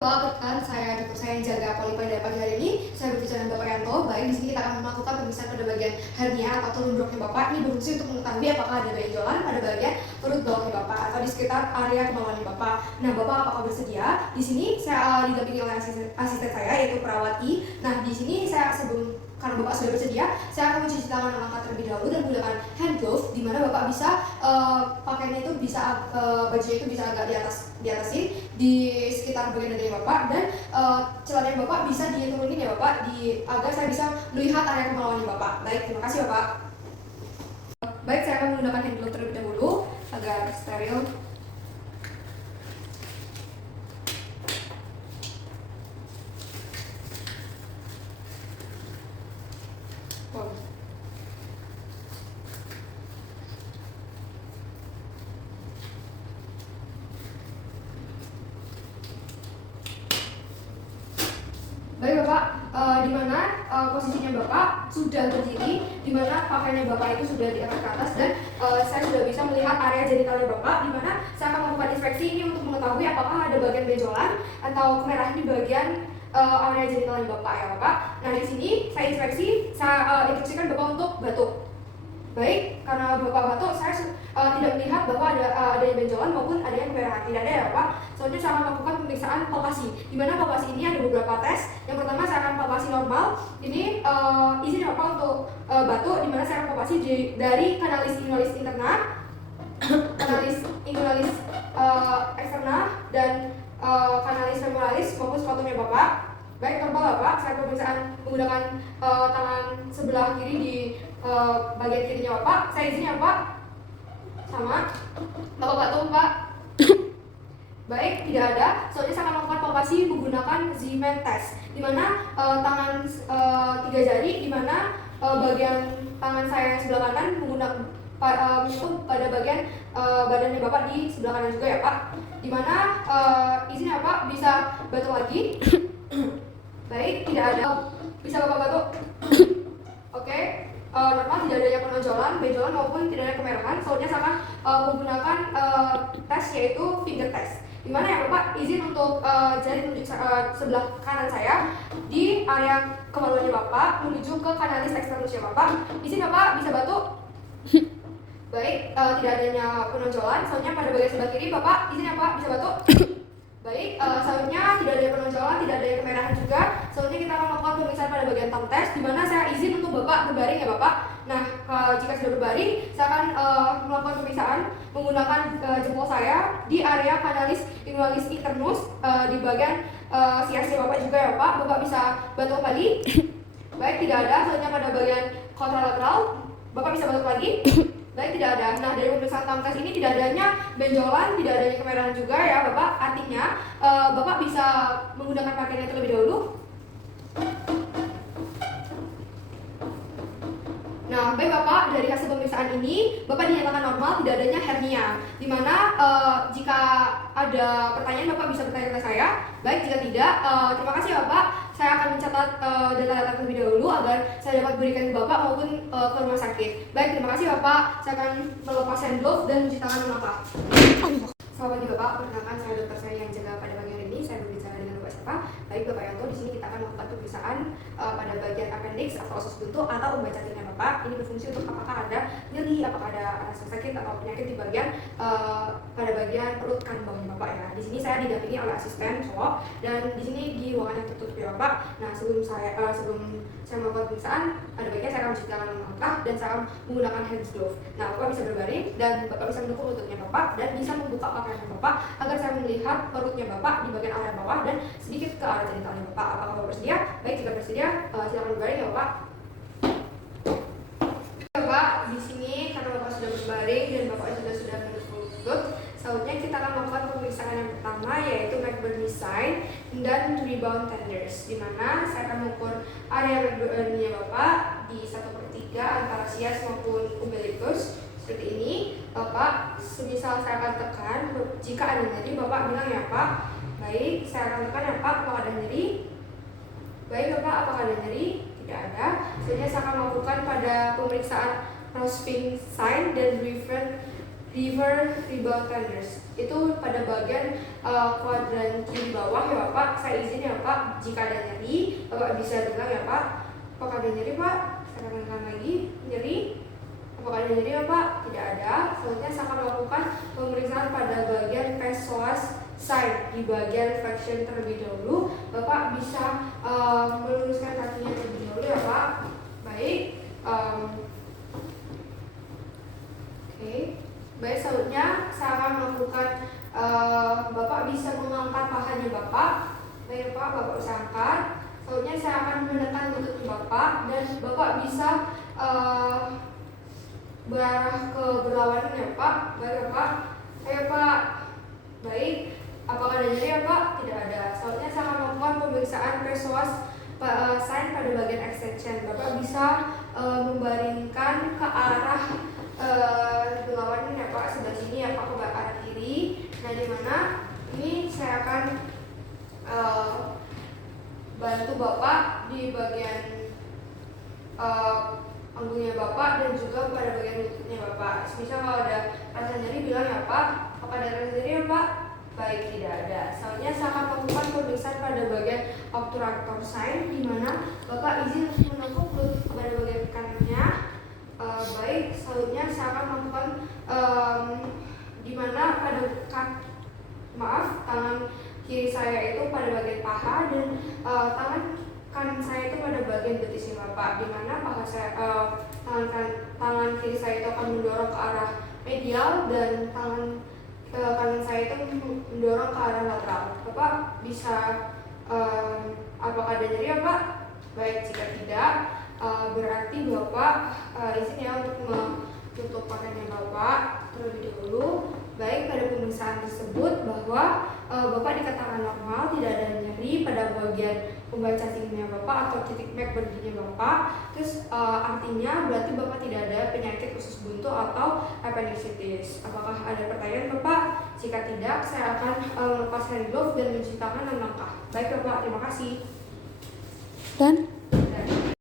Perkenalkan, saya dokter saya yang jaga poli pada pagi hari ini. Saya berbicara dengan Bapak Yanto. Baik, di sini kita akan melakukan pemeriksaan pada bagian hernia atau turun broknya Bapak. Ini berfungsi untuk mengetahui apakah ada benjolan pada bagian perut bawahnya Bapak atau di sekitar area kemaluannya Bapak. Nah, Bapak apakah bersedia? Di sini saya didampingi oleh asisten saya yaitu perawat I. Nah, di sini karena Bapak sudah bersedia, saya akan mencuci tangan langkah terlebih dahulu dan menggunakan hand glove, di mana Bapak bisa pakaiannya itu bisa bajunya itu bisa agak diatasin di sekitar bagian dada Bapak, dan celananya Bapak bisa diturunin ya Bapak, agar saya bisa melihat area kemaluannya Bapak. Baik, terima kasih Bapak. Baik, saya akan menggunakan hand glove terlebih dahulu agar steril. Baik Bapak, di mana posisinya Bapak sudah berdiri, di mana pakaiannya Bapak itu sudah diangkat ke atas, dan saya sudah bisa melihat area genitalnya Bapak, di mana saya akan melakukan inspeksi ini untuk mengetahui apakah ada bagian benjolan atau kemerahan di bagian area genitalnya Bapak ya Bapak. Nah, di sini saya instruksikan Bapak untuk batuk. Baik, karena Bapak batuk, saya tidak melihat bahwa adanya benjolan maupun adanya kemerahan. Tidak ada ya Pak. Selanjutnya saya akan melakukan pemeriksaan palpasi, di mana palpasi ini ada beberapa tes. Yang pertama saya akan palpasi normal. Ini izin Bapak untuk batuk, di mana saya akan palpasi dari kanalis inguinalis interna, kanalis inguinalis eksterna, dan kanalis femoralis maupun skrotumnya Bapak. Baik, normal Bapak. Saya pemeriksaan menggunakan tangan sebelah kiri di bagian kirinya Bapak. Saya izin ya Pak. Sama. Bapak batuk Pak. Baik, tidak ada. Selanjutnya saya akan melakukan palpasi menggunakan Zeeman test, di mana tangan 3 jari, di mana bagian tangan saya yang sebelah kanan menyentuh pada bagian badannya Bapak di sebelah kanan juga ya Pak. Di mana izin ya Pak, bisa batuk lagi. Baik, tidak ada. Bisa Bapak batuk? Oke. Normal, tidak adanya penonjolan, benjolan maupun tidak ada kemerahan. Selanjutnya saya akan menggunakan tes yaitu finger test, di mana ya Bapak izin untuk jari tunjuk sebelah kanan saya di area kemaluannya Bapak menuju ke kanalis eksternusnya Bapak. Izin Bapak bisa batuk? Baik, tidak adanya penonjolan. Selanjutnya pada bagian sebelah kiri Bapak izin ya Pak bisa batuk? Baik, selanjutnya tidak ada penonjolan, tidak ada kemerahan juga. Selanjutnya kita akan melakukan pemeriksaan pada bagian tongue test, di mana saya izin untuk Bapak berbaring ya Bapak. Nah, jika sudah berbaring, saya akan melakukan pemeriksaan menggunakan jempol saya di area kanalis inguinalis internus di bagian CRC Bapak juga ya Bapak. Bapak bisa batuk lagi? Baik, tidak ada. Selanjutnya pada bagian kontralateral, Bapak bisa batuk lagi? Baik, tidak ada. Nah, dari pemeriksaan tongue test ini tidak adanya benjolan, tidak adanya kemerahan juga ya Bapak. Artinya Bapak bisa menggunakan pakaiannya terlebih dahulu. Nah, baik Bapak, dari hasil pemeriksaan ini Bapak dinyatakan normal, tidak adanya hernia. Dimana jika ada pertanyaan Bapak bisa bertanya ke saya. Baik, jika tidak, terima kasih Bapak. Saya akan mencatat data-data terlebih dahulu agar saya dapat berikan ke Bapak maupun ke rumah sakit. Baik, terima kasih Bapak. Saya akan melepas hand glove dan mencuci tangan Bapak. Selamat pagi Bapak, perkenalkan saya dokter saya yang jaga pada pagi hari ini. Saya berbicara dengan Bapak siapa? Baik Bapak Yanto, di sini kita akan melakukan pemeriksaan pada bagian appendix atau usus buntu atau membaca tinta Bapak. Ini berfungsi untuk apakah ada nyeri, apakah ada rasa sakit atau penyakit di bagian pada bagian perut kan bawahnya Bapak ya. Di sini saya didampingi oleh asisten cowok, dan di sini di ruangan yang tertutup ya Bapak. Nah, sebelum saya melakukan pemeriksaan, ada baiknya saya akan mencuci tangan langkah dan saya akan menggunakan hand glove. Nah, Bapak bisa berbaring dan Bapak bisa mendukung lututnya Bapak dan bisa membuka pakaian Bapak agar saya melihat perutnya Bapak di bagian area bawah dan sedikit ke arah genitalnya Bapak. Apakah Bapak bersedia? Baik, jika bersedia, silakan berbaring ya Bapak. Bapak, di sini karena Bapak sudah berbaring dan Bapak sudah mendukung lutut, selanjutnya kita akan melakukan pemeriksaan yang pertama yaitu McBurney sign dan rebound tenders, di mana saya akan mengukur area McBurney-nya Bapak di 1/3 antara sias maupun umbilicus. Seperti ini, Bapak, semisal saya akan tekan, jika ada nyeri, Bapak bilang ya Pak. Baik, saya akan tekan ya Pak, apakah ada nyeri? Baik Bapak, apakah ada nyeri? Tidak ada. Selanjutnya saya akan melakukan pada pemeriksaan Rospin sign dan Riven rebound tenders. Itu pada bagian kuadran kiri bawah ya Bapak. Saya izin ya Pak, jika ada nyeri Bapak bisa bilang ya Pak. Apakah ada nyeri Pak? Saya katakan lagi, nyeri. Apakah ada nyeri Bapak? Tidak ada. Selanjutnya saya akan melakukan pemeriksaan pada bagian psoas side di bagian flexion terlebih dahulu. Bapak bisa meluruskan kakinya terlebih dahulu ya Pak. Baik. Oke. Baik, selanjutnya saya akan melakukan Bapak bisa mengangkat pahanya Bapak. Baik Pak, Bapak bisa angkat. Selanjutnya saya akan menekan lutut Bapak dan Bapak bisa berarah ke berlawanan ya Pak. Baik Pak. Ayo Pak. Baik. Apakah ada nyeri ya Pak? Tidak ada. Selanjutnya saya akan melakukan pemeriksaan psoas sign pada bagian extension. Bapak bisa membaringkan ke arah berlawanan ya Pak, sebelah sini ya Pak, ke arah kiri. Nah, di mana ini saya akan bantu Bapak di bagian panggungnya Bapak dan juga pada bagian lututnya Bapak. Misal kalau ada rasa nyeri bilang ya Pak. Apakah ada rasa nyeri ya Pak? Baik, tidak ada. Selanjutnya saya akan melakukan pemeriksaan pada bagian obturator sign, di mana Bapak izin menepuk lutut pada bagian kanannya. Baik, selanjutnya saya akan melakukan di mana pada tangan kiri saya itu pada bagian paha dan tangan kanan saya itu pada bagian betisnya Bapak, di mana paha saya tangan kiri saya itu akan mendorong ke arah medial dan tangan kanan saya itu mendorong ke arah lateral. Bapak bisa apakah ada nyeri ya Pak? Baik, jika tidak berarti Bapak izin ya untuk menutup pakaiannya Bapak terlebih dahulu. Baik, pada pemeriksaan tersebut bahwa Bapak dikatakan normal, tidak ada nyeri pada bagian pembaca cacingnya Bapak atau titik MAC berdirinya Bapak. Terus artinya berarti Bapak tidak ada penyakit usus buntu atau appendicitis. Apakah ada pertanyaan Bapak? Jika tidak, saya akan melepaskan glove dan mencuci tangan 6 langkah. Baik Bapak, terima kasih. Dan